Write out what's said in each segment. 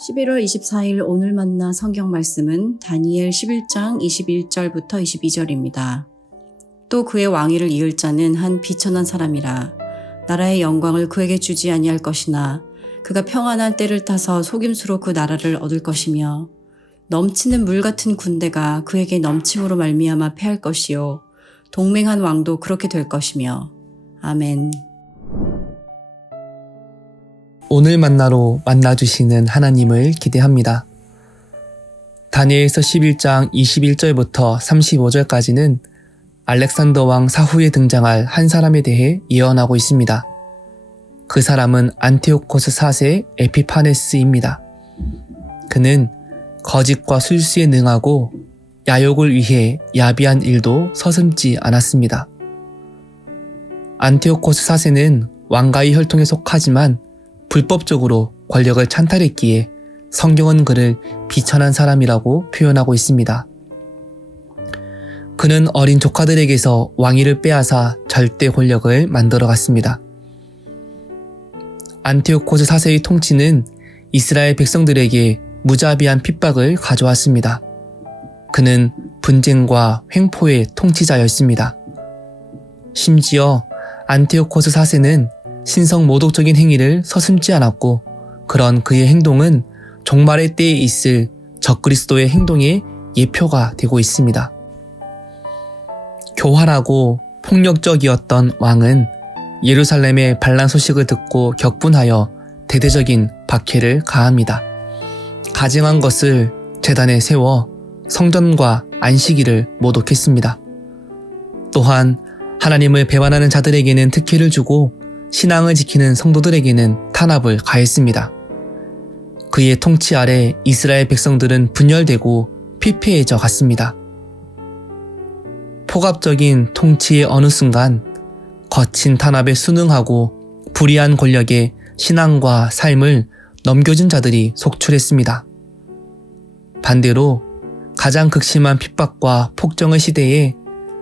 11월 24일 오늘 만나 성경 말씀은 다니엘 11장 21절부터 22절입니다. 또 그의 왕위를 이을 자는 한 비천한 사람이라. 나라의 영광을 그에게 주지 아니할 것이나 그가 평안한 때를 타서 속임수로 그 나라를 얻을 것이며 넘치는 물 같은 군대가 그에게 넘침으로 말미암아 패할 것이요 동맹한 왕도 그렇게 될 것이며. 아멘. 오늘 만나로 만나주시는 하나님을 기대합니다. 다니엘서 11장 21절부터 35절까지는 알렉산더 왕 사후에 등장할 한 사람에 대해 예언하고 있습니다. 그 사람은 안티오코스 4세 에피파네스입니다. 그는 거짓과 술수에 능하고 야욕을 위해 야비한 일도 서슴지 않았습니다. 안티오코스 4세는 왕가의 혈통에 속하지만 불법적으로 권력을 찬탈했기에 성경은 그를 비천한 사람이라고 표현하고 있습니다. 그는 어린 조카들에게서 왕위를 빼앗아 절대 권력을 만들어갔습니다. 안티오코스 4세의 통치는 이스라엘 백성들에게 무자비한 핍박을 가져왔습니다. 그는 분쟁과 횡포의 통치자였습니다. 심지어 안티오코스 4세는 신성 모독적인 행위를 서슴지 않았고 그런 그의 행동은 종말의 때에 있을 적그리스도의 행동의 예표가 되고 있습니다. 교활하고 폭력적이었던 왕은 예루살렘의 반란 소식을 듣고 격분하여 대대적인 박해를 가합니다. 가증한 것을 제단에 세워 성전과 안식일을 모독했습니다. 또한 하나님을 배반하는 자들에게는 특혜를 주고 신앙을 지키는 성도들에게는 탄압을 가했습니다. 그의 통치 아래 이스라엘 백성들은 분열되고 피폐해져 갔습니다. 폭압적인 통치의 어느 순간 거친 탄압에 순응하고 불의한 권력에 신앙과 삶을 넘겨준 자들이 속출했습니다. 반대로 가장 극심한 핍박과 폭정의 시대에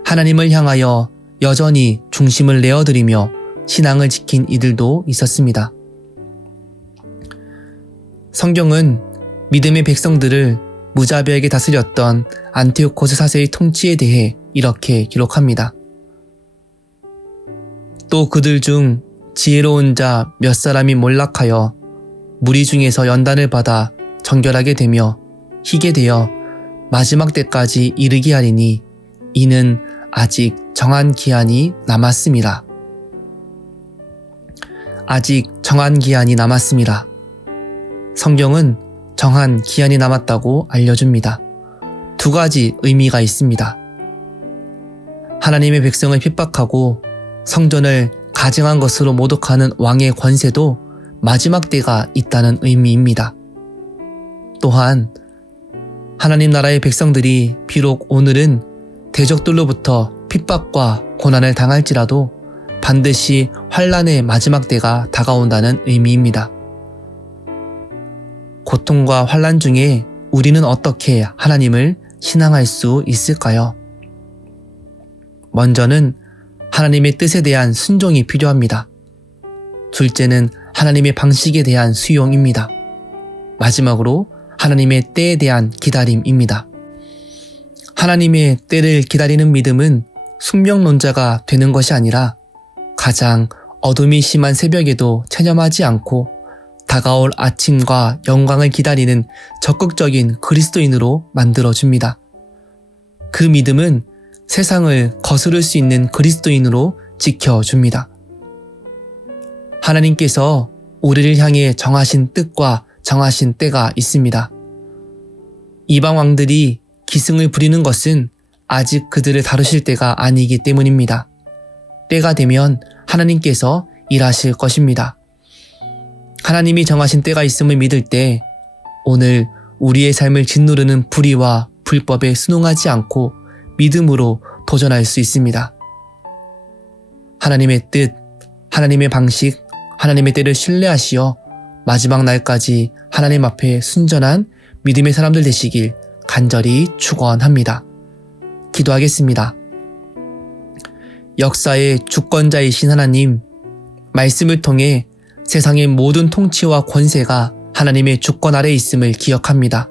하나님을 향하여 여전히 중심을 내어드리며 신앙을 지킨 이들도 있었습니다. 성경은 믿음의 백성들을 무자비하게 다스렸던 안티오코스 4세의 통치에 대해 이렇게 기록합니다. 또 그들 중 지혜로운 자 몇 사람이 몰락하여 무리 중에서 연단을 받아 정결하게 되며 희게 되어 마지막 때까지 이르게 하리니 이는 아직 정한 기한이 남았습니다. 아직 정한 기한이 남았습니다. 성경은 정한 기한이 남았다고 알려줍니다. 두 가지 의미가 있습니다. 하나님의 백성을 핍박하고 성전을 가증한 것으로 모독하는 왕의 권세도 마지막 때가 있다는 의미입니다. 또한 하나님 나라의 백성들이 비록 오늘은 대적들로부터 핍박과 고난을 당할지라도 반드시 환란의 마지막 때가 다가온다는 의미입니다. 고통과 환란 중에 우리는 어떻게 하나님을 신앙할 수 있을까요? 먼저는 하나님의 뜻에 대한 순종이 필요합니다. 둘째는 하나님의 방식에 대한 수용입니다. 마지막으로 하나님의 때에 대한 기다림입니다. 하나님의 때를 기다리는 믿음은 숙명론자가 되는 것이 아니라 가장 어둠이 심한 새벽에도 체념하지 않고 다가올 아침과 영광을 기다리는 적극적인 그리스도인으로 만들어줍니다. 그 믿음은 세상을 거스를 수 있는 그리스도인으로 지켜줍니다. 하나님께서 우리를 향해 정하신 뜻과 정하신 때가 있습니다. 이방 왕들이 기승을 부리는 것은 아직 그들을 다루실 때가 아니기 때문입니다. 때가 되면 하나님께서 일하실 것입니다. 하나님이 정하신 때가 있음을 믿을 때 오늘 우리의 삶을 짓누르는 불의와 불법에 순응하지 않고 믿음으로 도전할 수 있습니다. 하나님의 뜻, 하나님의 방식, 하나님의 때를 신뢰하시어 마지막 날까지 하나님 앞에 순전한 믿음의 사람들 되시길 간절히 축원합니다. 기도하겠습니다. 역사의 주권자이신 하나님, 말씀을 통해 세상의 모든 통치와 권세가 하나님의 주권 아래 있음을 기억합니다.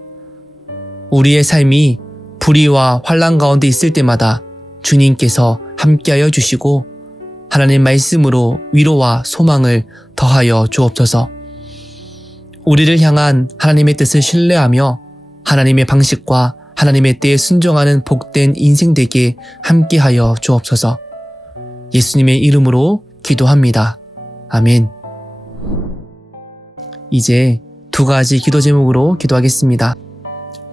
우리의 삶이 불의와 환난 가운데 있을 때마다 주님께서 함께하여 주시고 하나님 말씀으로 위로와 소망을 더하여 주옵소서. 우리를 향한 하나님의 뜻을 신뢰하며 하나님의 방식과 하나님의 때에 순종하는 복된 인생 되게 함께하여 주옵소서. 예수님의 이름으로 기도합니다. 아멘. 이제 2가지 기도 제목으로 기도하겠습니다.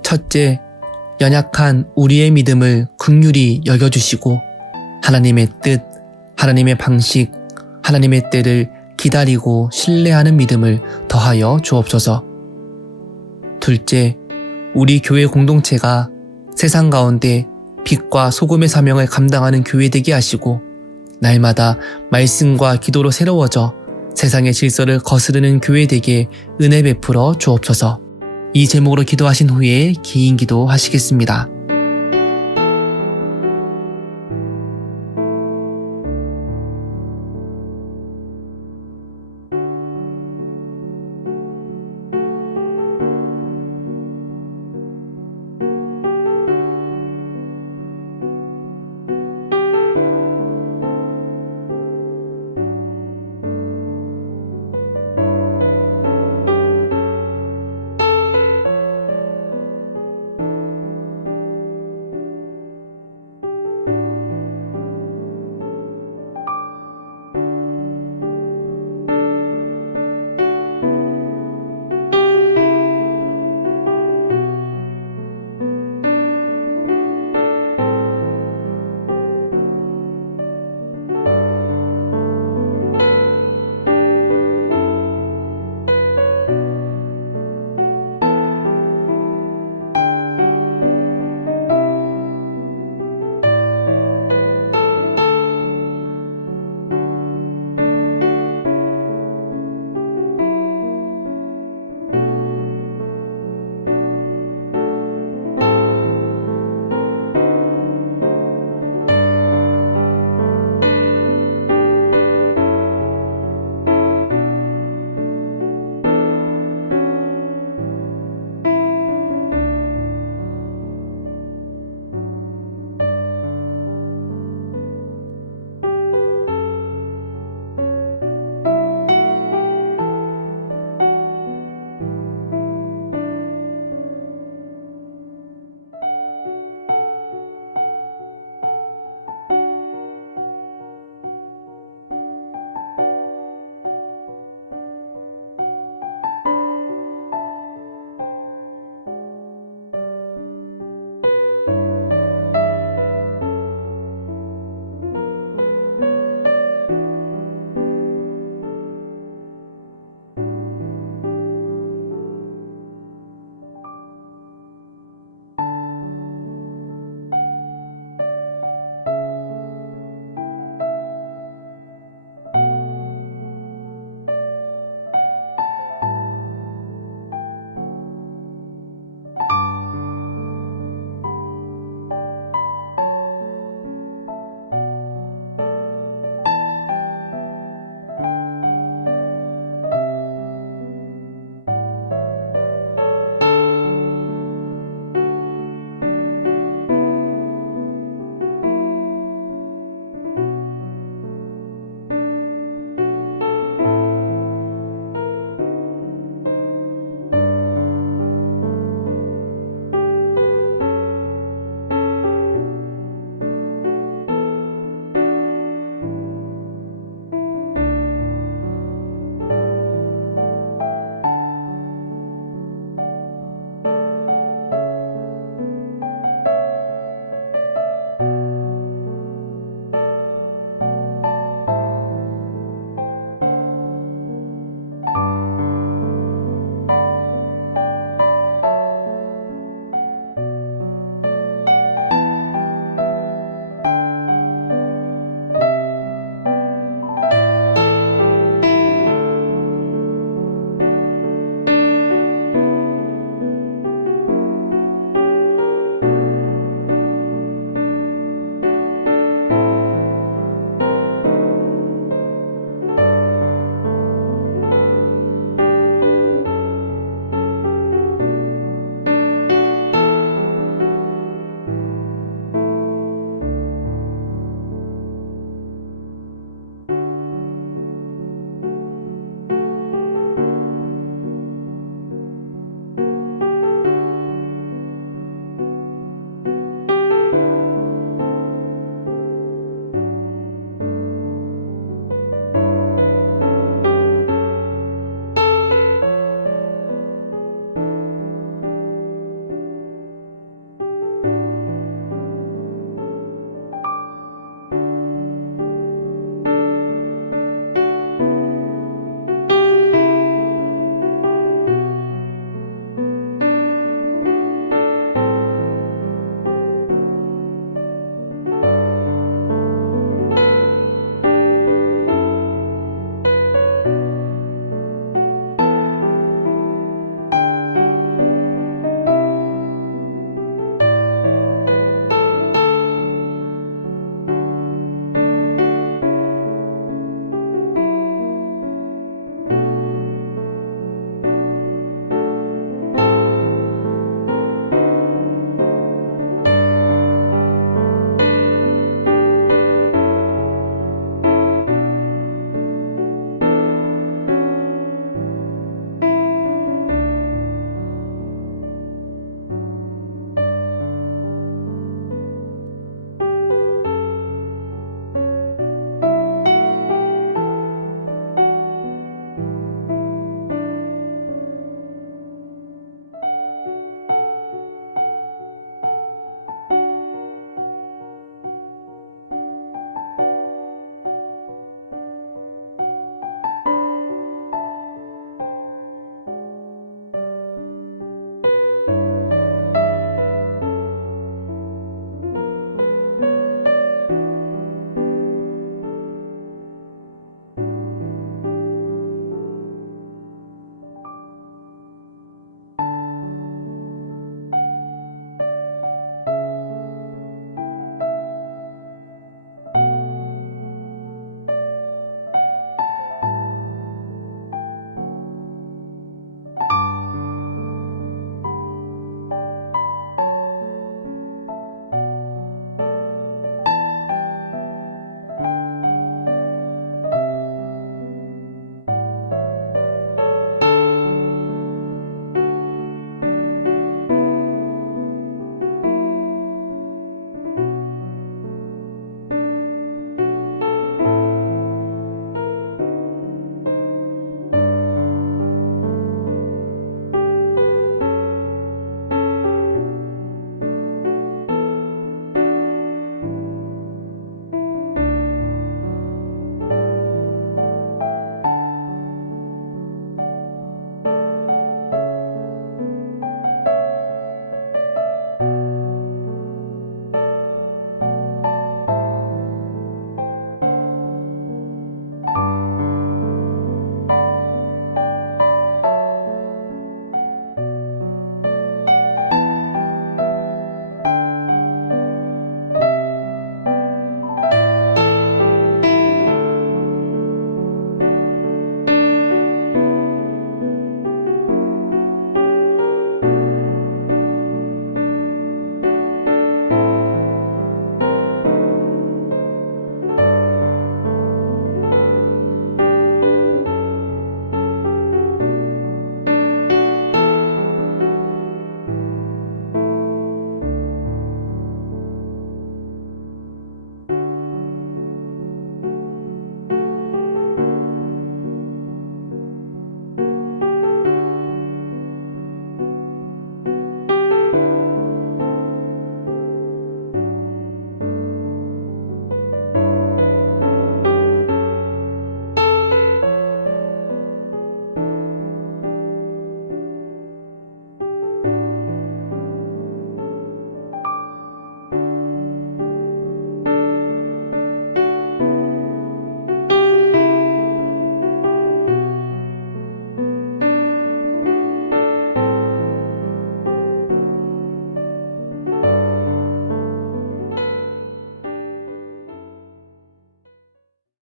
첫째, 연약한 우리의 믿음을 긍휼히 여겨주시고 하나님의 뜻, 하나님의 방식, 하나님의 때를 기다리고 신뢰하는 믿음을 더하여 주옵소서. 둘째, 우리 교회 공동체가 세상 가운데 빛과 소금의 사명을 감당하는 교회 되게 하시고 날마다 말씀과 기도로 새로워져 세상의 질서를 거스르는 교회 되게 은혜 베풀어 주옵소서. 이 제목으로 기도하신 후에 개인 기도 하시겠습니다.